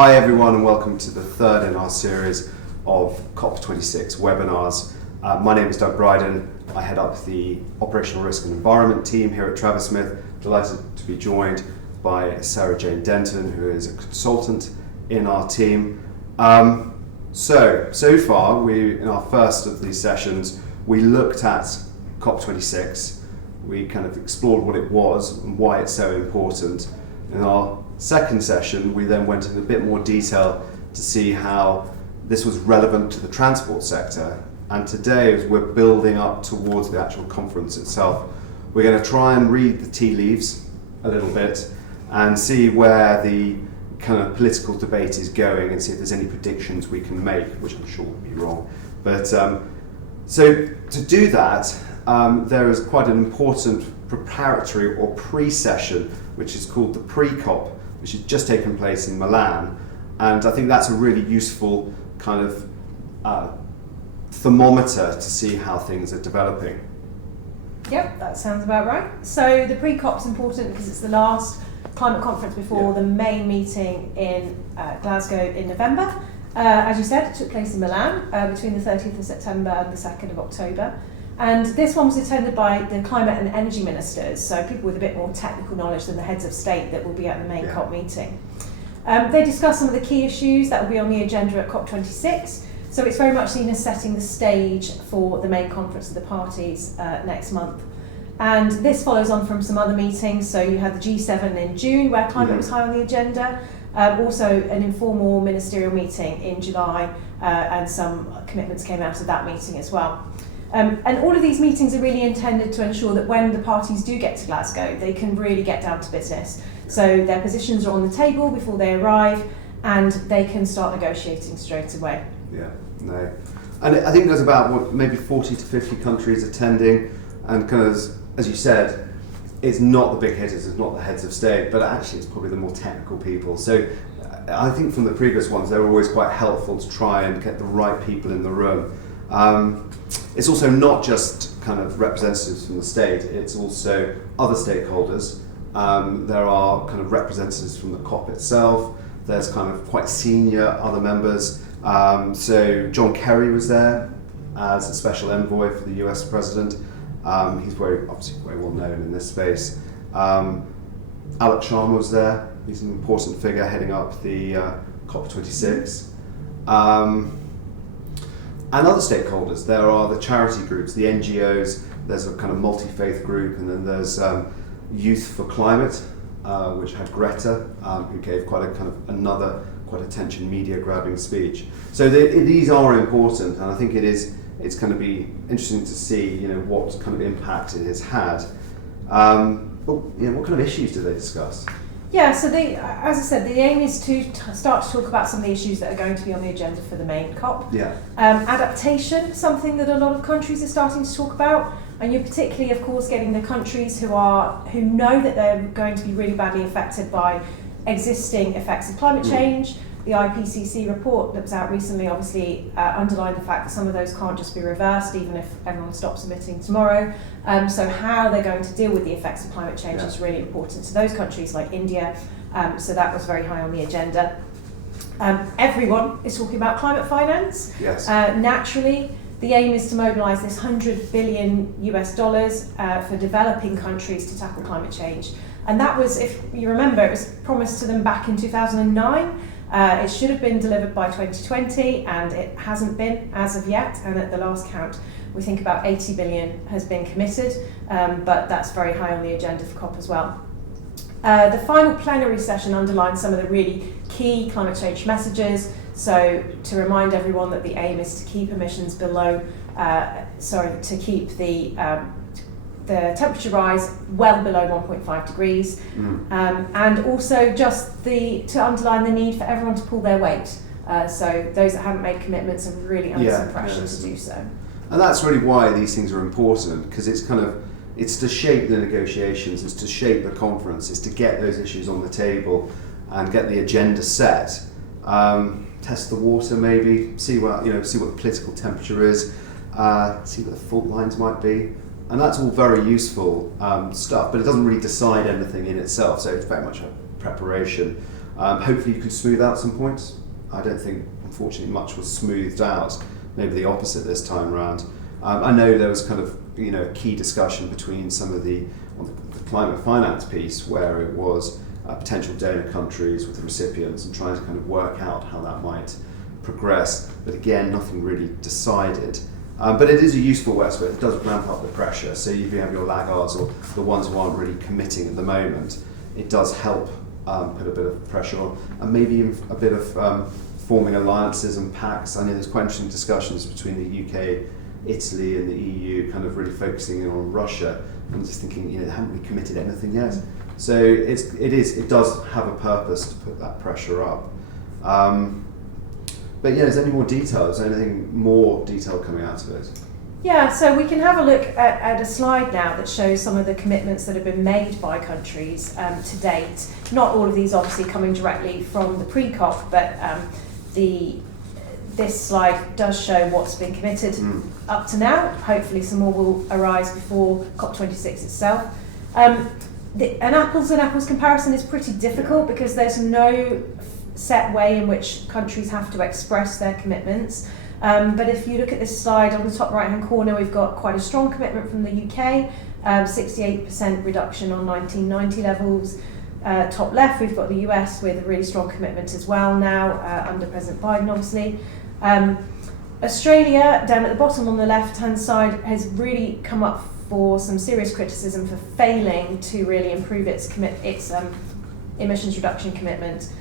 Hi everyone and welcome to the third in our series of COP26 webinars. My name is Doug Bryden. I head up the Operational Risk and Environment team here at Travers-Smith. Delighted to be joined by Sarah Jane Denton, who is a consultant in our team. So far, in our first of these sessions, we looked at COP26. We kind of explored what it was and why it's so important. In our second session, we then went into a bit more detail to see how this was relevant to the transport sector. And today, as we're building up towards the actual conference itself, we're going to try and read the tea leaves a little bit and see where the kind of political debate is going and see if there's any predictions we can make, which I'm sure will be wrong. But so to do that, there is quite an important preparatory or pre-session, which is called the PreCOP, which has just taken place in Milan. And I think that's a really useful kind of thermometer to see how things are developing. Yep, that sounds about right. So the pre-COP is important because it's the last climate conference before the main meeting in Glasgow in November. As you said, it took place in Milan between the 30th of September and the 2nd of October. And this one was attended by the climate and energy ministers, so people with a bit more technical knowledge than the heads of state that will be at the main COP meeting. They discussed some of the key issues that will be on the agenda at COP26, so it's very much seen as setting the stage for the main conference of the parties next month. And this follows on from some other meetings, so you had the G7 in June where climate was high on the agenda, also an informal ministerial meeting in July, and some commitments came out of that meeting as well. And all of these meetings are really intended to ensure that when the parties do get to Glasgow, they can really get down to business. So their positions are on the table before they arrive, and they can start negotiating straight away. Yeah, no. And I think there's about maybe 40 to 50 countries attending, and kind of, as you said, it's not the big hitters, it's not the heads of state, but actually it's probably the more technical people. So I think from the previous ones, they were always quite helpful to try and get the right people in the room. It's also not just kind of representatives from the state, it's also other stakeholders. There are kind of representatives from the COP itself, there's kind of quite senior other members. So John Kerry was there as a special envoy for the US president. He's obviously very well known in this space. Alok Sharma was there, he's an important figure heading up the COP26. And other stakeholders, there are the charity groups, the NGOs, there's a kind of multi-faith group, and then there's Youth for Climate, which had Greta, who gave quite a attention media grabbing speech. So these are important, and I think it's going to be interesting to see, what kind of impact it has had. What kind of issues do they discuss? Yeah, so as I said, the aim is to start to talk about some of the issues that are going to be on the agenda for the main COP. Yeah. Adaptation, something that a lot of countries are starting to talk about, and you're particularly, of course, getting the countries who know that they're going to be really badly affected by existing effects of climate change. The IPCC report that was out recently obviously underlined the fact that some of those can't just be reversed even if everyone stops emitting tomorrow. So how they're going to deal with the effects of climate change is really important to those countries like India. So that was very high on the agenda. Everyone is talking about climate finance. Yes. Naturally, the aim is to mobilise this $100 billion for developing countries to tackle climate change. And that was, if you remember, it was promised to them back in 2009. It should have been delivered by 2020, and it hasn't been as of yet. And at the last count, we think about 80 billion has been committed, but that's very high on the agenda for COP as well. The final plenary session underlines some of the really key climate change messages. So to remind everyone that the aim is to keep emissions to keep the temperature rise well below 1.5 degrees, and also just to underline the need for everyone to pull their weight. So those that haven't made commitments are really under some pressure to do so. And that's really why these things are important, because it's to shape the negotiations, it's to shape the conference, it's to get those issues on the table and get the agenda set. Test the water maybe, see what the political temperature is, see what the fault lines might be. And that's all very useful stuff, but it doesn't really decide anything in itself, so it's very much a preparation. Hopefully you could smooth out some points. I don't think, unfortunately, much was smoothed out. Maybe the opposite this time around. I know there was kind of a key discussion between some of the climate finance piece, where it was potential donor countries with the recipients and trying to kind of work out how that might progress. But again, nothing really decided. But it is a useful word, it does ramp up the pressure. So if you have your laggards or the ones who aren't really committing at the moment, it does help put a bit of pressure on, and maybe even a bit of forming alliances and pacts. I know there's quite interesting discussions between the UK, Italy and the EU, kind of really focusing in on Russia. I'm just thinking, they haven't really committed anything yet. So it does have a purpose to put that pressure up. But is there any more detail? Is there anything more detail coming out of it? Yeah, so we can have a look at a slide now that shows some of the commitments that have been made by countries to date. Not all of these obviously coming directly from the pre-COP, but this slide does show what's been committed up to now. Hopefully some more will arise before COP26 itself. An apples and apples comparison is pretty difficult because there's no set way in which countries have to express their commitments. But if you look at this slide on the top right hand corner, we've got quite a strong commitment from the UK, 68% reduction on 1990 levels. Top left, we've got the US with a really strong commitment as well now, under President Biden obviously. Australia, down at the bottom on the left hand side, has really come up for some serious criticism for failing to really improve its emissions reduction commitment.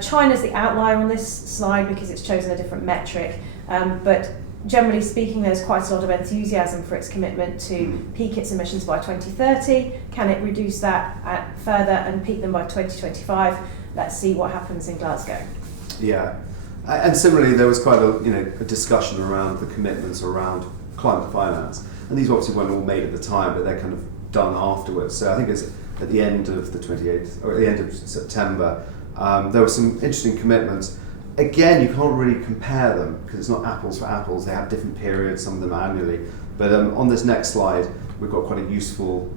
China's the outlier on this slide because it's chosen a different metric, but generally speaking there's quite a lot of enthusiasm for its commitment to peak its emissions by 2030. Can it reduce that further and peak them by 2025? Let's see what happens in Glasgow. Yeah, and similarly there was quite a discussion around the commitments around climate finance, and these obviously weren't all made at the time, but they're kind of done afterwards. So I think it's at the end of the 28th, or at the end of September, there were some interesting commitments. Again, you can't really compare them because it's not apples for apples. They have different periods, some of them annually. But on this next slide, we've got quite a useful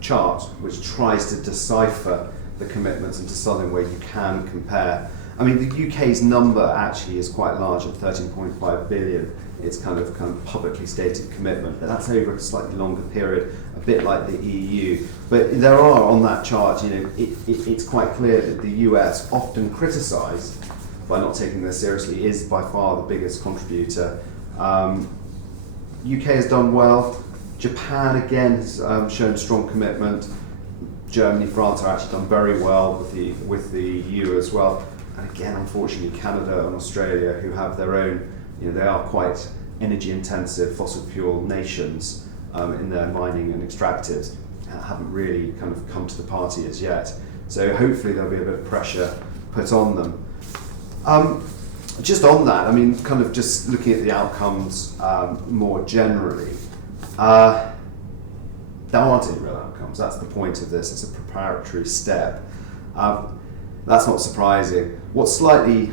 chart which tries to decipher the commitments into something where you can compare. I mean, the UK's number actually is quite large at 13.5 billion. It's kind of publicly stated commitment, but that's over a slightly longer period, a bit like the EU. But there are on that chart, it's quite clear that the US, often criticised by not taking this seriously, is by far the biggest contributor. UK has done well. Japan again has shown strong commitment. Germany, France are actually done very well with the EU as well. And again, unfortunately, Canada and Australia, who have their own, they are quite energy intensive fossil fuel nations in their mining and extractives, haven't really kind of come to the party as yet. So hopefully there'll be a bit of pressure put on them. Just on that, I mean, kind of just looking at the outcomes more generally, there aren't any real outcomes. That's the point of this. It's a preparatory step. That's not surprising. What's slightly,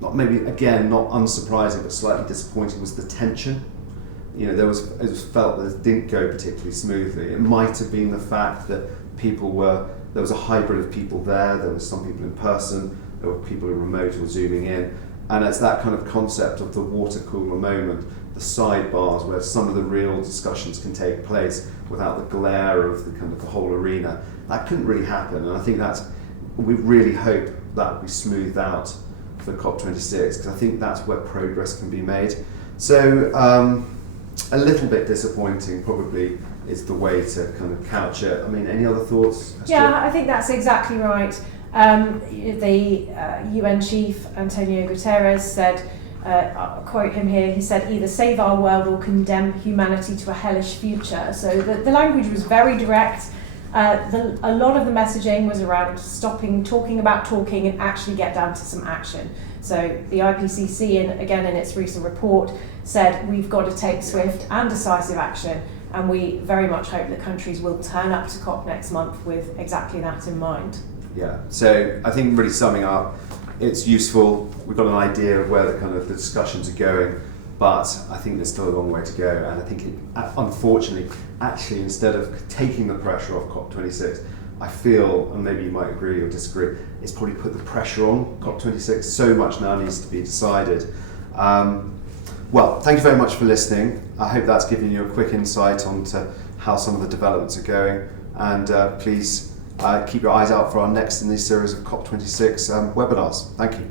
not unsurprising, but slightly disappointing was the tension. It was felt that it didn't go particularly smoothly. It might have been the fact that there was a hybrid of people there. There were some people in person, there were people who were remote or zooming in. And it's that kind of concept of the water cooler moment, the sidebars where some of the real discussions can take place without the glare of the whole arena. That couldn't really happen, and I think we really hope that will be smoothed out for COP26, because I think that's where progress can be made. So a little bit disappointing probably is the way to kind of couch it. I mean, any other thoughts? Yeah, I think that's exactly right. The UN chief, Antonio Guterres, said, I'll quote him here, he said, either save our world or condemn humanity to a hellish future. So the language was very direct. A lot of the messaging was around stopping talking about talking and actually get down to some action. So the IPCC, again in its recent report, said we've got to take swift and decisive action, and we very much hope that countries will turn up to COP next month with exactly that in mind. Yeah, so I think really summing up, it's useful. We've got an idea of where the discussions are going, but I think there's still a long way to go. And I think, unfortunately, actually, instead of taking the pressure off COP26, I feel, and maybe you might agree or disagree, it's probably put the pressure on COP26. So much now needs to be decided. Well, thank you very much for listening. I hope that's given you a quick insight onto how some of the developments are going. And please keep your eyes out for our next in this series of COP26 webinars. Thank you.